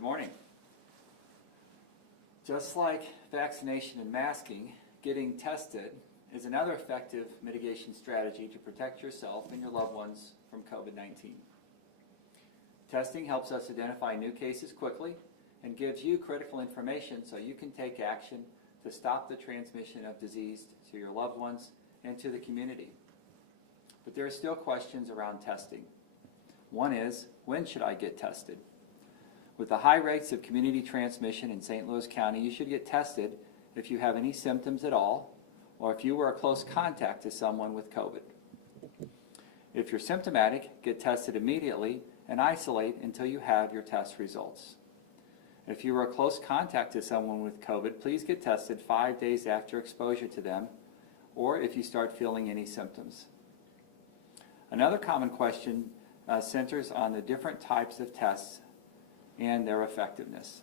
Good morning. Just like vaccination and masking, getting tested is another effective mitigation strategy to protect yourself and your loved ones from COVID-19. Testing helps us identify new cases quickly and gives you critical information so you can take action to stop the transmission of disease to your loved ones and to the community. But there are still questions around testing. One is, when should I get tested? With the high rates of community transmission in St. Louis County, you should get tested if you have any symptoms at all, or if you were a close contact to someone with COVID. If you're symptomatic, get tested immediately and isolate until you have your test results. If you were a close contact to someone with COVID, please get tested 5 days after exposure to them, or if you start feeling any symptoms. Another common question centers on the different types of tests and their effectiveness.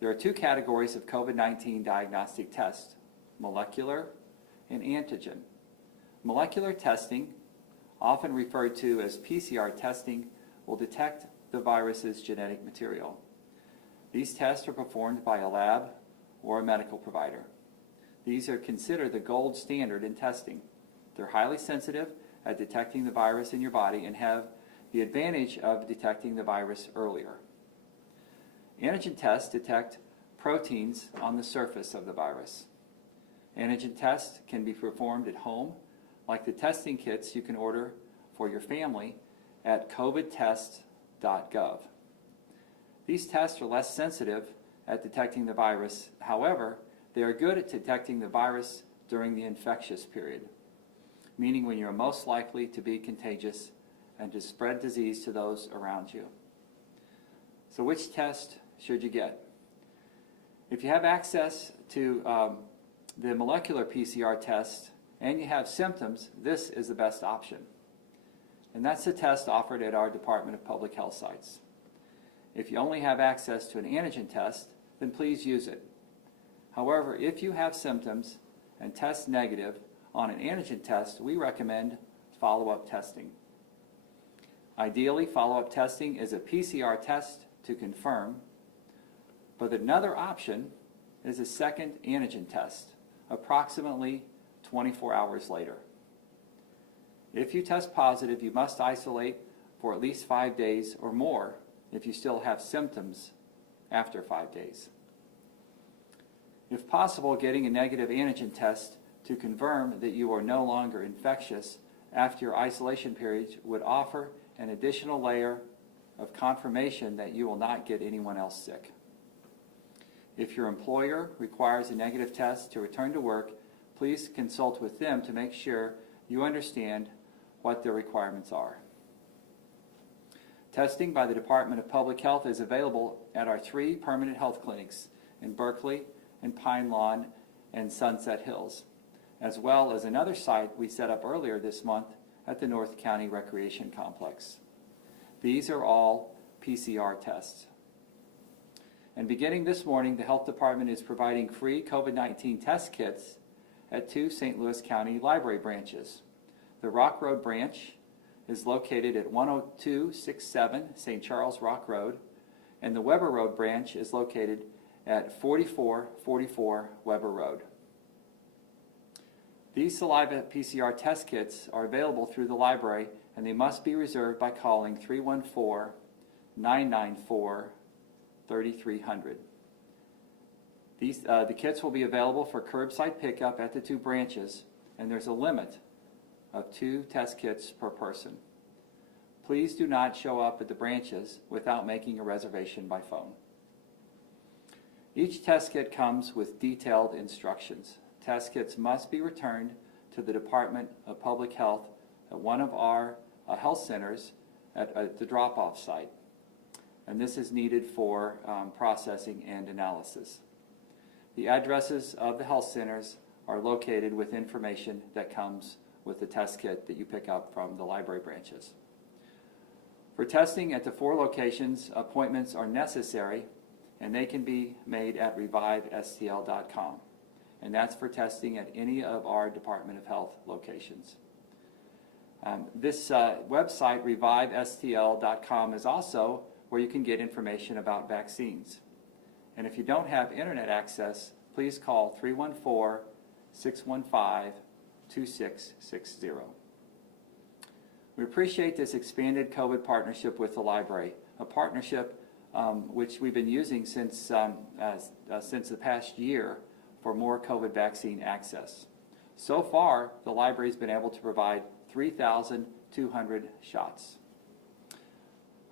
There are two categories of COVID-19 diagnostic tests, molecular and antigen. Molecular testing, often referred to as PCR testing, will detect the virus's genetic material. These tests are performed by a lab or a medical provider. These are considered the gold standard in testing. They're highly sensitive at detecting the virus in your body and have the advantage of detecting the virus earlier. Antigen tests detect proteins on the surface of the virus. Antigen tests can be performed at home, like the testing kits you can order for your family at covidtest.gov. These tests are less sensitive at detecting the virus. However, they are good at detecting the virus during the infectious period, meaning when you're most likely to be contagious and to spread disease to those around you. So which test should you get? If you have access to the molecular PCR test and you have symptoms, this is the best option. And that's the test offered at our Department of Public Health sites. If you only have access to an antigen test, then please use it. However, if you have symptoms and test negative on an antigen test, we recommend follow-up testing. Ideally, follow-up testing is a PCR test to confirm, but another option is a second antigen test, approximately 24 hours later. If you test positive, you must isolate for at least 5 days or more if you still have symptoms after 5 days. If possible, getting a negative antigen test to confirm that you are no longer infectious after your isolation period would offer an additional layer of confirmation that you will not get anyone else sick. If your employer requires a negative test to return to work, please consult with them to make sure you understand what their requirements are. Testing by the Department of Public Health is available at our 3 permanent health clinics in Berkeley, and Pine Lawn, and Sunset Hills, as well as another site we set up earlier this month at the North County Recreation Complex. These are all PCR tests. And beginning this morning, the Health Department is providing free COVID-19 test kits at 2 St. Louis County library branches. The Rock Road branch is located at 10267 St. Charles Rock Road, and the Weber Road branch is located at 4444 Weber Road. These saliva PCR test kits are available through the library, and they must be reserved by calling 314-994-3300. The kits will be available for curbside pickup at the 2 branches, and there's a limit of 2 test kits per person. Please do not show up at the branches without making a reservation by phone. Each test kit comes with detailed instructions. Test kits must be returned to the Department of Public Health at one of our health centers at the drop-off site. And this is needed for processing and analysis. The addresses of the health centers are located with information that comes with the test kit that you pick up from the library branches. For testing at the 4 locations, appointments are necessary, and they can be made at revivestl.com. And that's for testing at any of our Department of Health locations. This website, revivestl.com, is also where you can get information about vaccines. And if you don't have internet access, please call 314-615-2660. We appreciate this expanded COVID partnership with the library, a partnership which we've been using since the past year for more COVID vaccine access. So far, the library has been able to provide 3,200 shots.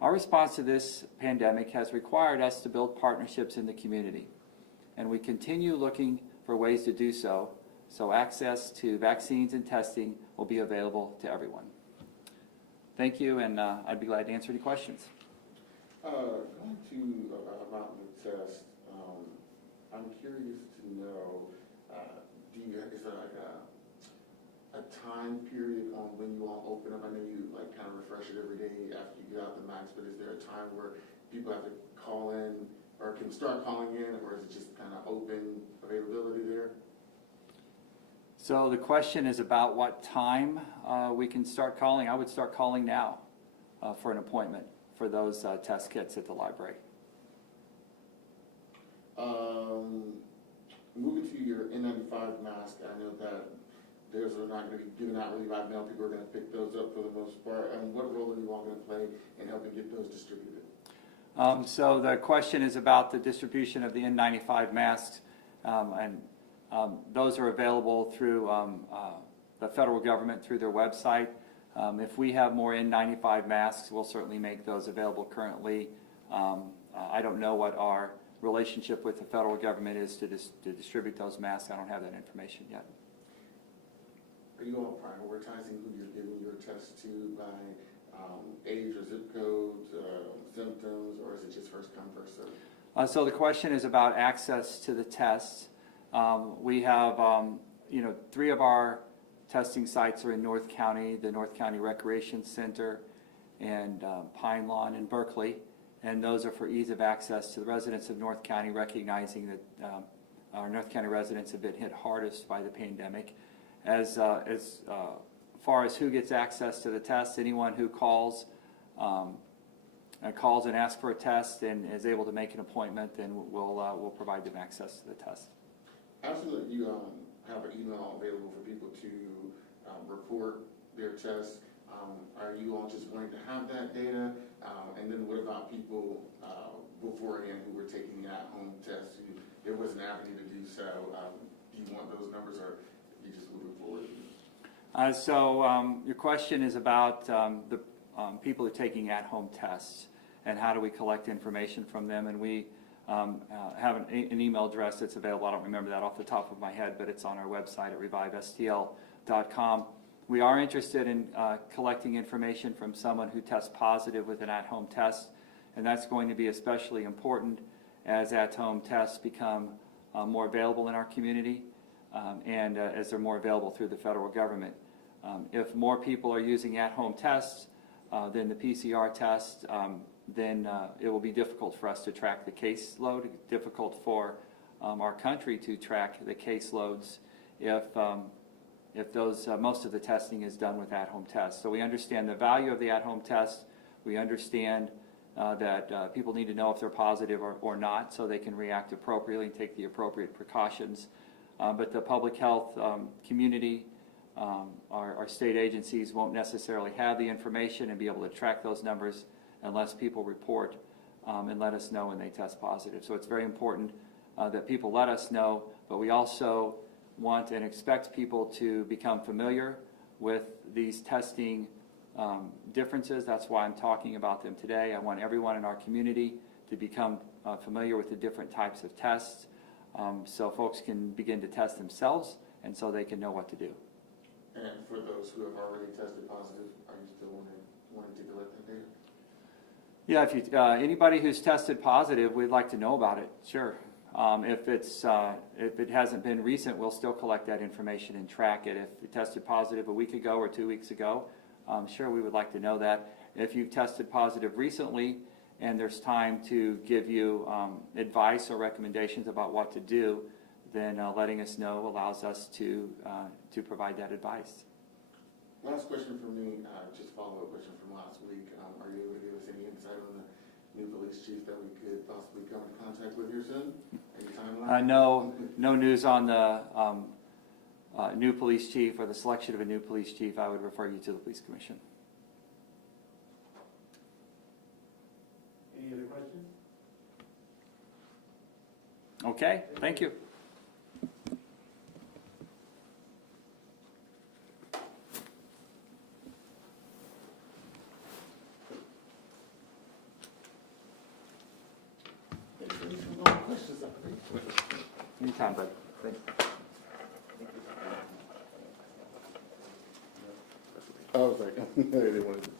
Our response to this pandemic has required us to build partnerships in the community, and we continue looking for ways to do so, so access to vaccines and testing will be available to everyone. Thank you, and I'd be glad to answer any questions. Going to about the test, I'm curious to know, is there like a time period on when you all open up? I know you like kind of refresh it every day after you get out the max, but is there a time where people have to call in or can start calling in, or is it just kind of open availability there? So the question is about what time we can start calling. I would start calling now for an appointment for those test kits at the library. Moving to your N95 mask, I know that those are not going to be given out really right now. People are going to pick those up for the most part. What role are you all going to play in helping get those distributed? So the question is about the distribution of the N95 masks, those are available through the federal government through their website. If we have more N95 masks, we'll certainly make those available currently. I don't know what our relationship with the federal government is to distribute those masks. I don't have that information yet. Are you all prioritizing who you're giving your test to by age or zip codes, symptoms, or is it just first come, first serve? So the question is about access to the tests. We have, 3 of our testing sites are in North County, the North County Recreation Center and Pine Lawn in Berkeley, and those are for ease of access to the residents of North County, recognizing that our North County residents have been hit hardest by the pandemic. As far as who gets access to the test, anyone who calls and asks for a test and is able to make an appointment, then we'll provide them access to the test. Absolutely. You have an email available for people to report their tests. Are you all just wanting to have that data? And then what about people beforehand who were taking at-home tests? There was an avenue to do so. Do you want those numbers, or you just moving forward? Your question is about the people who are taking at-home tests and how do we collect information from them, and we have an email address that's available. I don't remember that off the top of my head, but it's on our website at revivestl.com. We are interested in collecting information from someone who tests positive with an at-home test, and that's going to be especially important as at-home tests become more available in our community and as they're more available through the federal government. If more people are using at-home tests than the PCR test, then it will be difficult for us to track the caseload, difficult for our country to track the caseloads if those most of the testing is done with at-home tests. So we understand the value of the at-home test. We understand that people need to know if they're positive or not, so they can react appropriately and take the appropriate precautions. But the public health community, our state agencies won't necessarily have the information and be able to track those numbers unless people report and let us know when they test positive. So it's very important that people let us know, but we also want and expect people to become familiar with these testing differences. That's why I'm talking about them today. I want everyone in our community to become familiar with the different types of tests so folks can begin to test themselves and so they can know what to do. And for those who have already tested positive, are you still wanting to collect that data? Yeah, if anybody who's tested positive, we'd like to know about it, sure. If it hasn't been recent, we'll still collect that information and track it. If you tested positive a week ago or 2 weeks ago, sure, we would like to know that. If you've tested positive recently and there's time to give you advice or recommendations about what to do, then letting us know allows us to provide that advice. Last question from me, just a follow-up question from last week. Are you able to give us any insight on the new police chief that we could possibly come in contact with here soon? Any timeline? No news on the new police chief or the selection of a new police chief. I would refer you to the police commission. Any other questions? Okay, thank you. Any more questions? Anytime, bud. Thanks. I was like, I didn't want to.